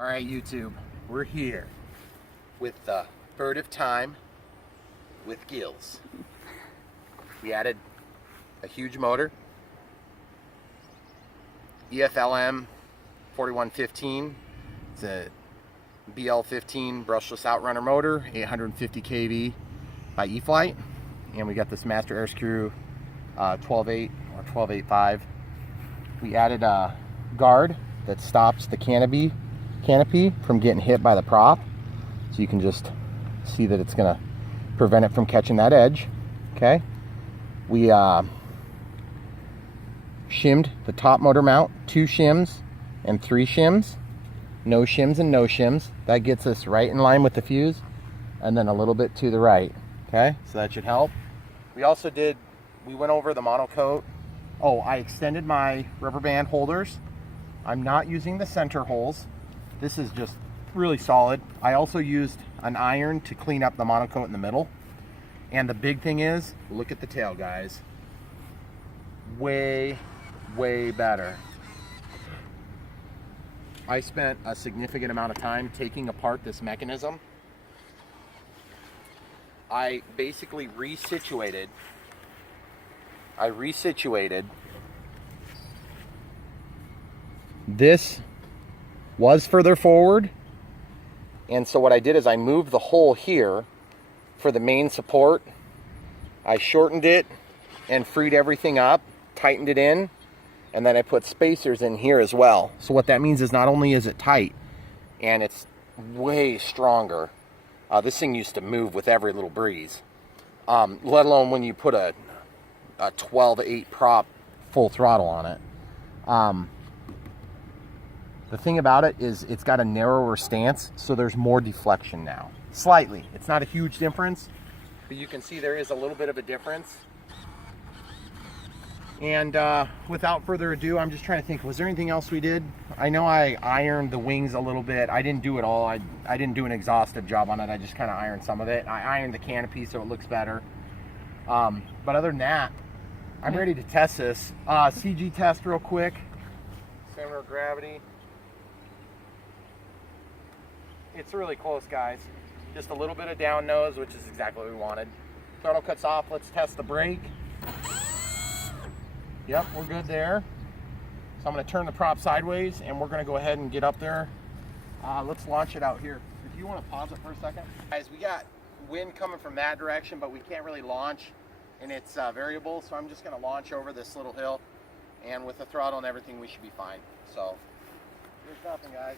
All right, YouTube, we're here with the bird of time with gills. We added a huge motor, EFLM 4115. It's a BL15 brushless outrunner motor, 850 kV by e-flite, and we got this master-airscrew 12.8 or 12.85. We added a guard that stops the canopy from getting hit by the prop, so you can just see that it's gonna prevent it from catching that edge. Okay, we shimmed the top motor mount, 2 shims and 3 shims, no shims and no shims. That gets us right in line with the fuse, and then a little bit to the right. Okay, so that should help. We also we went over the monocoat. Oh, I extended my rubber band holders. I'm not using the center holes. This is just really solid. I also used an iron to clean up the monocoat in the middle. And the big thing is, look at the tail, guys. Way, way better. I spent a significant amount of time taking apart this mechanism. I basically resituated. This was further forward, and so what I did is I moved the hole here for the main support. I shortened it and freed everything up, tightened it in, and then I put spacers in here as well. So what that means is not only is it tight and it's way stronger, this thing used to move with every little breeze, let alone when you put a 12.8 prop full throttle on it. The thing about it is it's got a narrower stance, so there's more deflection now. Slightly. It's not a huge difference, but you can see there is a little bit of a difference. And without further ado, I'm just trying to think, was there anything else we did? I know I ironed the wings a little bit. I didn't do it all. I didn't do an exhaustive job on it. I just kind of ironed some of it. I ironed the canopy so it looks better. But other than that, I'm ready to test this. CG test real quick. Center of gravity. It's really close, guys. Just a little bit of down nose, which is exactly what we wanted. Throttle cuts off. Let's test the brake. Yep, we're good there. So I'm going to turn the prop sideways, and we're going to go ahead and get up there. Let's launch it out here. If you want to pause it for a second. Guys, we got wind coming from that direction, but we can't really launch, and it's variable, so I'm just going to launch over this little hill, and with the throttle and everything, we should be fine. So, here's nothing, guys.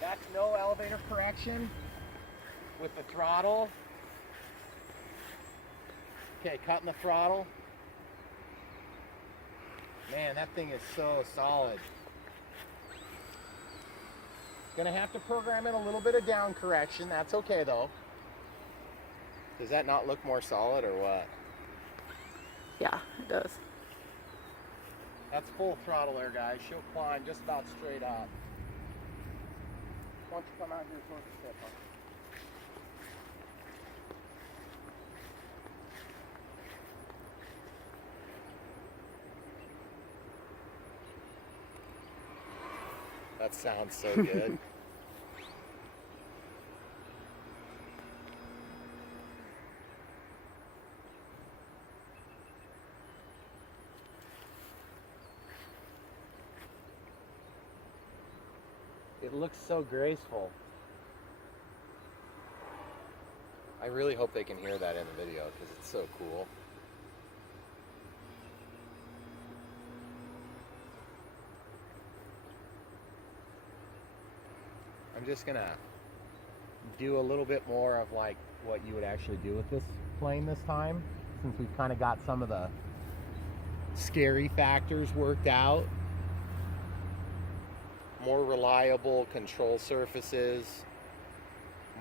That's no elevator correction with the throttle. Okay, cutting the throttle. Man, that thing is so solid. Gonna have to program in a little bit of down correction. That's okay though. Does that not look more solid or what? Yeah, it does. That's full throttle there, guys. She'll climb just about straight up. Why don't you come out here towards the tip, huh? That sounds so good. It looks so graceful. I really hope they can hear that in the video because it's so cool. I'm just gonna do a little bit more of like what you would actually do with this plane this time, since we've kind of got some of the scary factors worked out. More reliable control surfaces,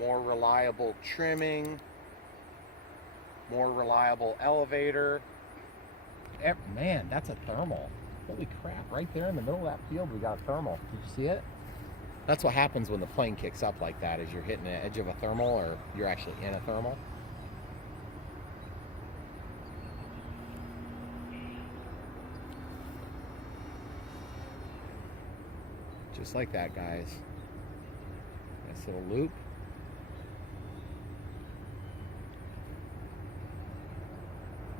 more reliable trimming, more reliable elevator. Man, that's a thermal. Holy crap, right there in the middle of that field we got a thermal. Did you see it? That's what happens when the plane kicks up like that, is you're hitting the edge of a thermal, or you're actually in a thermal. Just like that, guys. Nice little loop.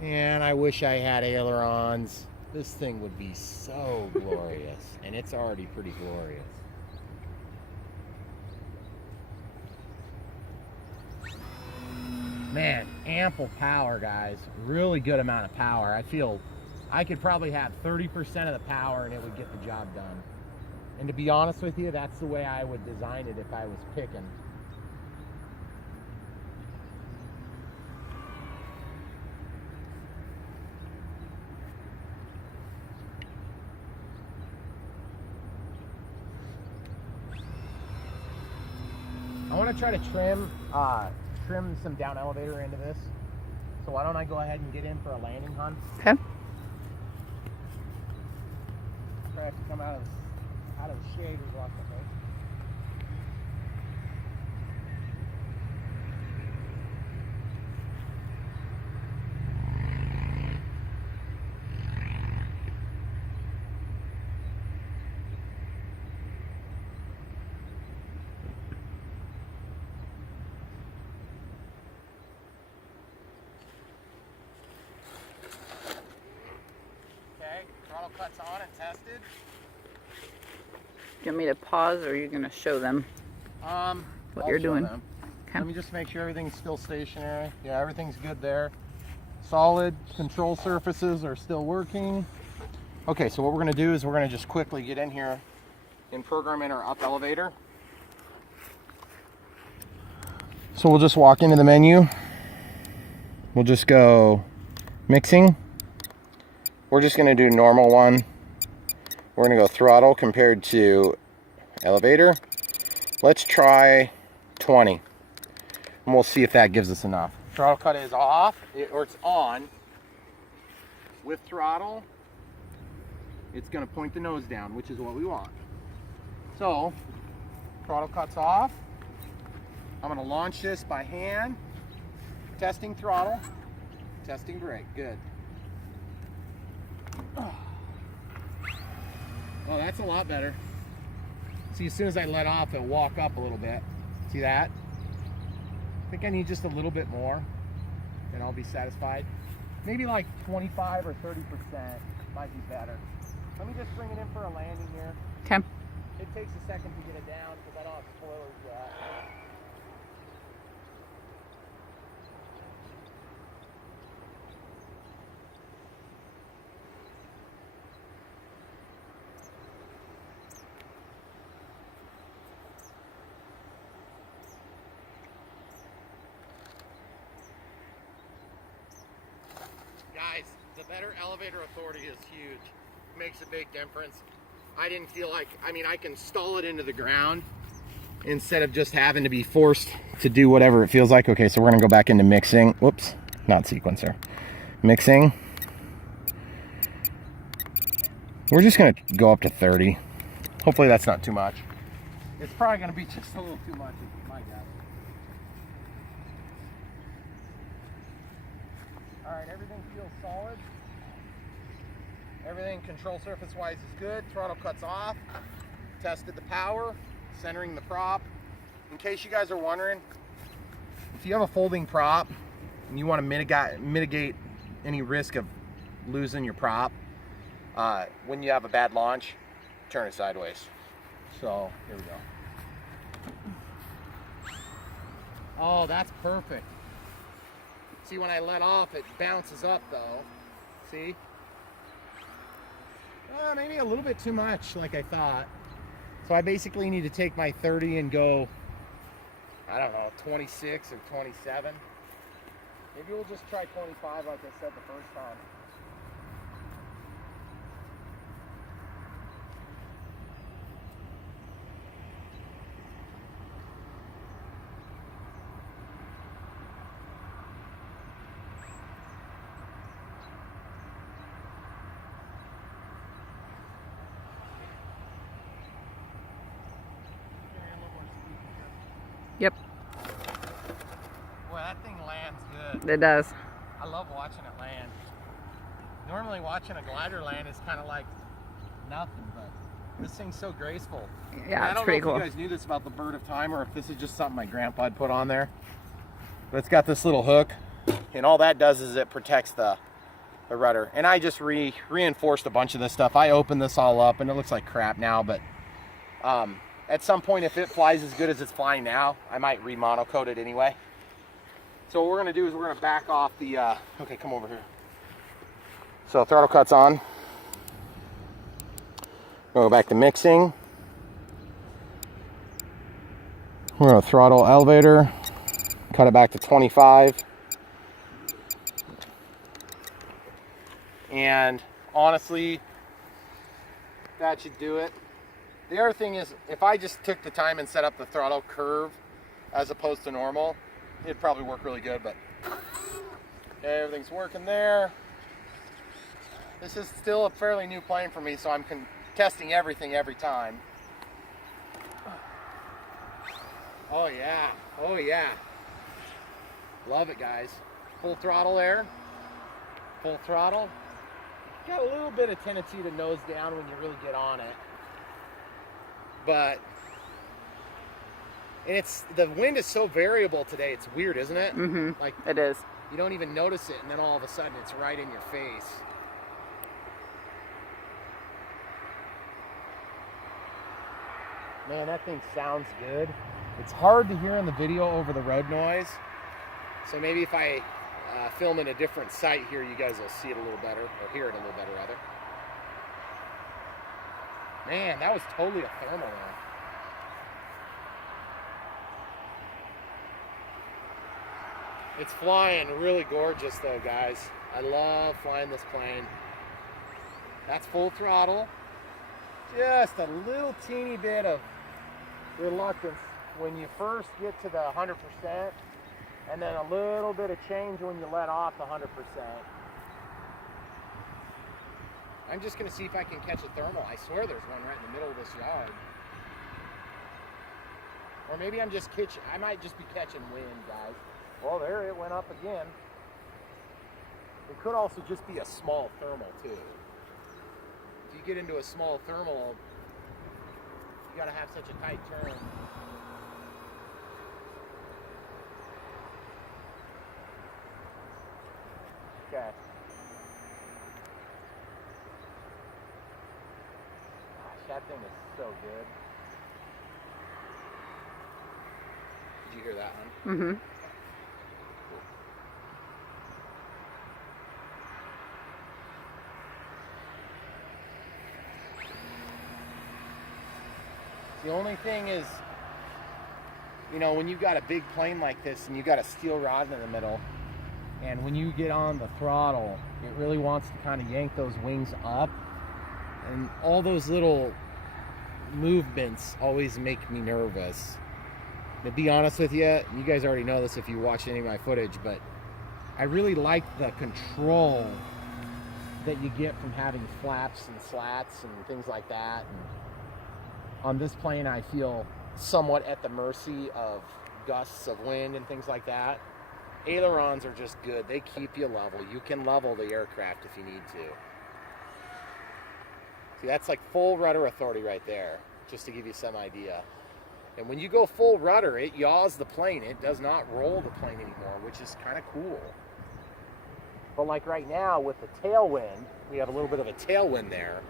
And I wish I had ailerons. This thing would be so glorious. And it's already pretty glorious. Man, ample power, guys. Really good amount of power. I feel I could probably have 30% of the power and it would get the job done. And to be honest with you, that's the way I would design it if I was picking. I want to try to trim some down elevator into this. So why don't I go ahead and get in for a landing, hon? Okay. Try to come out of the shade or walk the face. Throttle cuts on and tested. Do you want me to pause or are you going to show them what I'll you're show doing? them. Okay. Let me just make sure everything's still stationary. Yeah, everything's good there. Solid control surfaces are still working. Okay, so what we're going to do is we're going to just quickly get in here and program in our up elevator. So we'll just walk into the menu. We'll just go mixing. We're just going to do normal one. We're going to go throttle compared to elevator. Let's try 20. And we'll see if that gives us enough. Throttle cut is off, or it's on. With throttle, it's going to point the nose down, which is what we want. So, throttle cuts off. I'm going to launch this by hand. Testing throttle. Testing brake. Good. Oh, that's a lot better. See, as soon as I let off, it'll walk up a little bit. See that? I think I need just a little bit more, and I'll be satisfied. Maybe like 25 or 30% might be better. Let me just bring it in for a landing here. Okay. It takes a second to get it down because I don't have spoilers yet. Guys, the better elevator authority is huge. Makes a big difference. I didn't feel like, I mean, I can stall it into the ground instead of just having to be forced to do whatever it feels like. Okay, so we're gonna go back into mixing. Whoops, not sequencer. Mixing. We're just gonna go up to 30. Hopefully that's not too much. It's probably gonna be just a little too much, is my guess. All right, everything feels solid. Everything control surface wise is good. Throttle cuts off. Tested the power, centering the prop. In case you guys are wondering, if you have a folding prop and you want to mitigate any risk of losing your prop, when you have a bad launch, turn it sideways. So here we go. Oh, that's perfect. See, when I let off, it bounces up though. See? Maybe a little bit too much, like I thought. So I basically need to take my 30 and go, I don't know, 26 or 27. Maybe we'll just try 25 like I said the first time. Yep, Boy, that thing lands good. it does. I love watching it land. Normally watching a glider land is kind of like nothing, but This thing's so graceful. Yeah, it's pretty cool. I don't know if you guys knew this about the Bird of Time or if this is just something my grandpa had put on there. But it's got this little hook, and all that does is it protects the rudder. And I just reinforced a bunch of this stuff. I opened this all up, and it looks like crap now, but at some point, if it flies as good as it's flying now, I might re-monocoat it anyway. So what we're gonna do is we're gonna back off the, okay, come over here. So throttle cut's on. Go back to mixing. We're gonna throttle elevator, cut it back to 25. And honestly, that should do it. The other thing is, if I just took the time and set up the throttle curve as opposed to normal, it'd probably work really good, but everything's working there. This is still a fairly new plane for me, so I'm testing everything every time. Oh yeah, oh yeah. Love it, guys. Full throttle there, full throttle. Got a little bit of tendency to nose down when you really get on it. But, and the wind is so variable today, it's weird, isn't it? Mm-hmm. Like, it is. You don't even notice it, and then all of a sudden it's right in your face. Man, that thing sounds good. It's hard to hear in the video over the road noise. So maybe if I film in a different site here, you guys will see it a little better, or hear it a little better, rather. Man, that was totally a thermal there. It's flying really gorgeous though, guys. I love flying this plane. That's full throttle. Just a little teeny bit of reluctance when you first get to the 100%, and then a little bit of change when you let off the 100%. I'm just gonna see if I can catch a thermal. I swear there's one right in the middle of this yard. Or maybe I'm just I might just be catching wind, guys. Well, there it went up again. It could also just be a small thermal too. If you get into a small thermal, you gotta have such a tight turn. Okay. Gosh, that thing is so good. Did you hear that one? Mm-hmm. The only thing is, you know, when you've got a big plane like this and you've got a steel rod in the middle, and when you get on the throttle, it really wants to kind of yank those wings up, and all those little movements always make me nervous. To be honest with you, you guys already know this if you watch any of my footage, but I really like the control that you get from having flaps and slats and things like that. And on this plane, I feel somewhat at the mercy of gusts of wind and things like that. Ailerons are just good. They keep you level. You can level the aircraft if you need to. See, that's like full rudder authority right there, just to give you some idea. And when you go full rudder, it yaws the plane. It does not roll the plane anymore, which is kind of cool. But like right now with the tailwind, we have a little bit of a tailwind there.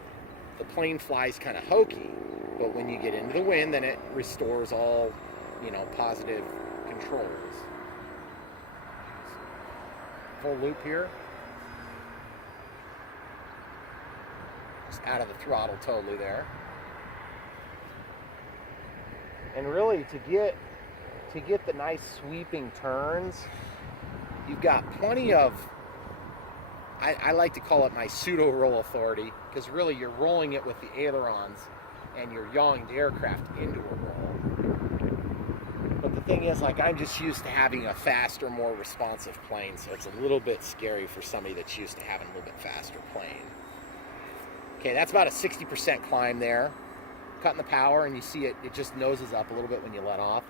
The plane flies kind of hokey. But when you get into the wind, then it restores all, you know, positive controls. Full loop here. Just out of the throttle totally there. And really, to get the nice sweeping turns, you've got plenty of, I like to call it my pseudo roll authority, because really you're rolling it with the ailerons and you're yawing the aircraft into a roll. But the thing is, like, I'm just used to having a faster, more responsive plane, so it's a little bit scary for somebody that's used to having a little bit faster plane. Okay, that's about a 60% climb there. Cutting the power, and you see it just noses up a little bit when you let off.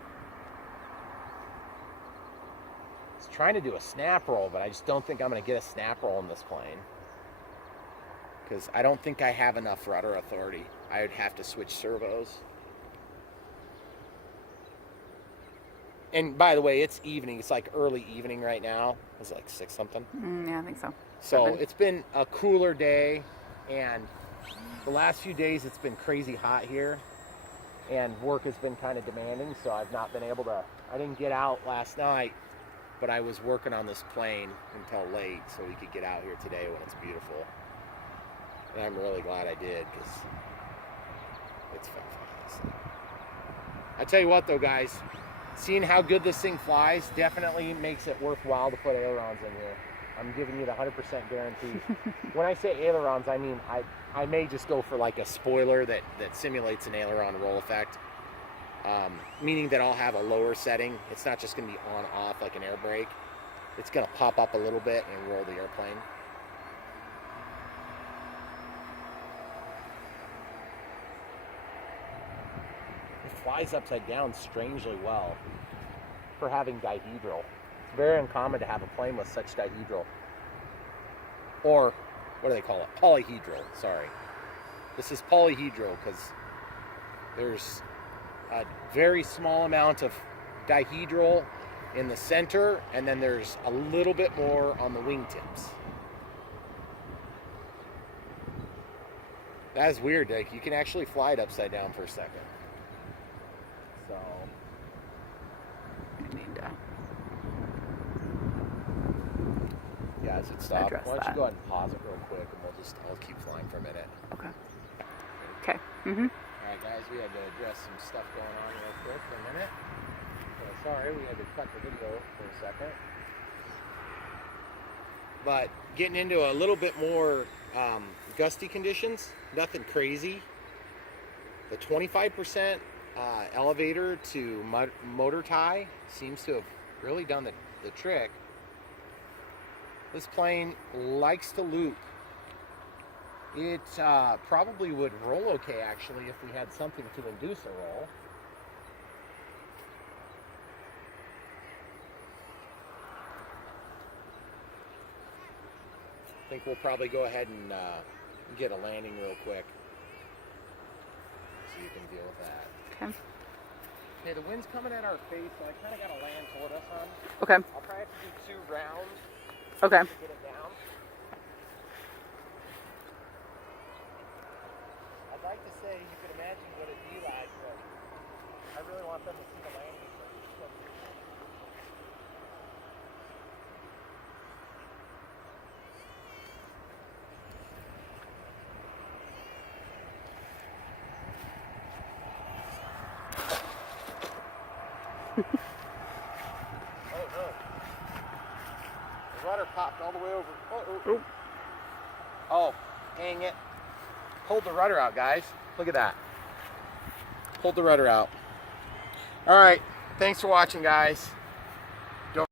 It's trying to do a snap roll, but I just don't think I'm going to get a snap roll in this plane. because I don't think I have enough rudder authority. I would have to switch servos. And by the way, it's evening. It's like early evening right now. It's like 6 something. Yeah, I think so. So 7. it's been a cooler day, and the last few days it's been crazy hot here, and work has been kind of demanding, so I've not been able to, I didn't get out last night, but I was working on this plane until late so we could get out here today when it's beautiful. And I'm really glad I did, because it's fun. I tell you what though, guys, seeing how good this thing flies definitely makes it worthwhile to put ailerons in here. I'm giving you the 100% guarantee. When I say ailerons, I mean I may just go for like a spoiler that simulates an aileron roll effect. Meaning that I'll have a lower setting. It's not just going to be on off like an air brake. It's going to pop up a little bit and roll the airplane. It flies upside down strangely well for having dihedral. It's very uncommon to have a plane with such dihedral. Or, what do they call it? Polyhedral, sorry. This is polyhedral because there's a very small amount of dihedral in the center, and then there's a little bit more on the wingtips. That is weird, like you can actually fly it upside down for a second. So I need to as it stops, address why don't that. you go ahead and pause it real quick, and I'll keep flying for a minute. Okay. Okay. Alright guys, we had to address some stuff going on real quick for a minute. Sorry, we had to cut the video for a second. But getting into a little bit more gusty conditions, nothing crazy. The 25% elevator to motor tie seems to have really done the trick. This plane likes to loop. It probably would roll okay actually if we had something to induce a roll. I think we'll probably go ahead and get a landing real quick so you can deal with that. Okay. Okay, the wind's coming at our face, so I kind of got to land toward us, hon. Okay. I'll probably have to do 2 rounds Okay. to get it down. I'd like to say you could imagine what it'd be like, but I really want them to see the landing. Oh no. The rudder popped all the way over. Oh, dang it. Pulled the rudder out, guys. Look at that. Pulled the rudder out. Alright, thanks for watching, guys.